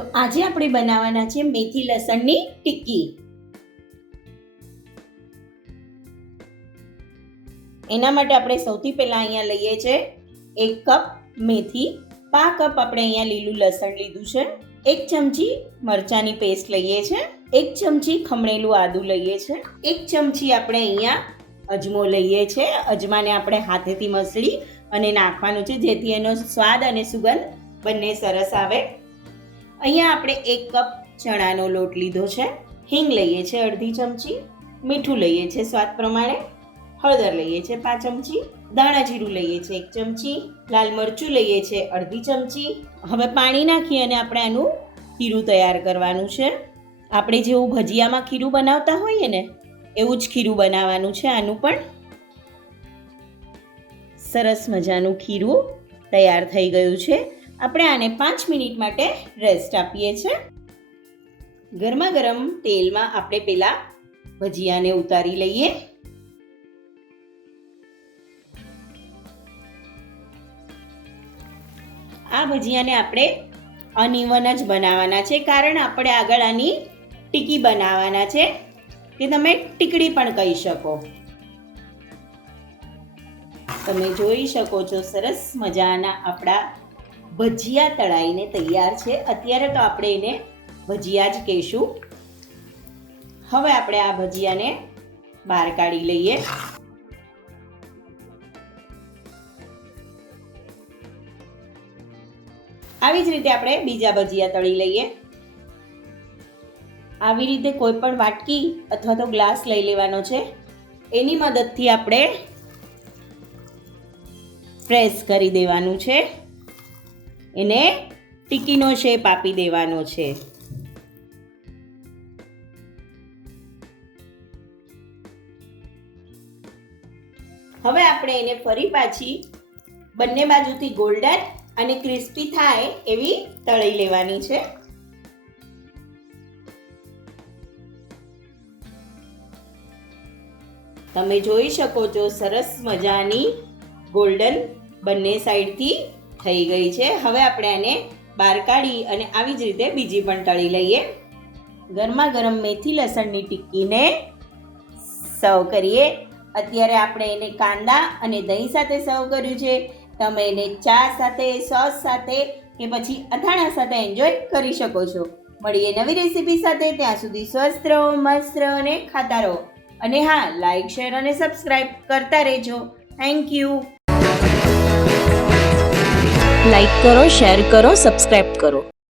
તો આજે આપણે બનાવવાના છે મેથી લસણની ટિક્કી. એના માટે આપણે સૌથી પહેલા અહીંયા લઈએ છે 1 કપ મેથી, 5 કપ આપણે અહીંયા લીલું લસણ લીધું છે, 1 ચમચી મરચાની પેસ્ટ લઈએ છે, 1 ચમચી ખમણેલું આદું લઈએ છે, 1 ચમચી આપણે અહીંયા અજમો લઈએ છે. અજમાને આપણે હાથેથી મસળી અને નાખવાનું છે જેથી એનો સ્વાદ અને સુગંધ બંને સરસ આવે. અહીંયા આપણે 1 કપ ચણાનો લોટ લીધો છે, હિંગ લઈએ છે અડધી ચમચી, મીઠું લઈએ છે સ્વાદ પ્રમાણે, હળદર લઈએ છે 5 ચમચી, ધાણા જીરું લઈએ છે 1 ચમચી, લાલ મરચું લઈએ છે અડધી ચમચી. હવે પાણી નાખી અને આપણે આનું ખીરું તૈયાર કરવાનું છે. આપણે જેવું ભજીયામાં ખીરું બનાવતા હોઈએ ને એવું જ ખીરું બનાવવાનું છે. આનું પણ સરસ મજાનું ખીરું તૈયાર થઈ ગયું છે. આપણે આને 5 મિનિટ માટે રેસ્ટ આપીએ છીએ. ગરમા ગરમ તેલમાં આપણે પેલા ભજીયાને ઉતારી લઈએ. આ ભજીયાને આપણે અનઇવન જ બનાવવાના છે, કારણ આપણે આગળ આની ટિક્કી બનાવવાના છે, કે તમે ટીકડી પણ કહી શકો. તમે જોઈ શકો છો સરસ મજાના આપણા ભજીયા તળાઈને તૈયાર છે. અત્યારે તો આપણે એને ભજીયા જ કહીશું. હવે આપણે આ ભજીયાને બહાર કાઢી લઈએ. આવી જ રીતે આપણે બીજા ભજીયા તળી લઈએ. આવી રીતે કોઈ પણ વાટકી અથવા તો ગ્લાસ લઈ લેવાનો છે. એની મદદથી આપણે પ્રેસ કરી દેવાનું છે. એને ટિક્કીનો શેપ આપી દેવાનો છે. હવે આપણે એને ફરી પાછી બંને બાજુથી ગોલ્ડન અને ક્રિસ્પી થાય એવી તળી લેવાની છે. તમે જોઈ શકો છો સરસ મજાની ગોલ્ડન બંને સાઈડથી થઈ ગઈ છે. હવે આપણે આને બહાર કાઢી અને આવી જ રીતે બીજી પણ તળી લઈએ. ગરમા ગરમ મેથી લસણની ટિક્કીને સર્વ કરીએ. અત્યારે આપણે એને કાંદા અને દહીં સાથે સર્વ કર્યું છે. તમે એને ચા સાથે, સોસ સાથે કે પછી અથાણા સાથે એન્જોય કરી શકો છો. મળીએ નવી રેસીપી સાથે. ત્યાં સુધી સ્વસ્થ રહો, મસ્ત રહો અને ખાતા રહો. અને હા, લાઈક, શેર અને સબસ્ક્રાઇબ કરતા રહેજો. Thank you. લાઈક કરો, શેર કરો, સબસ્ક્રાઇબ કરો.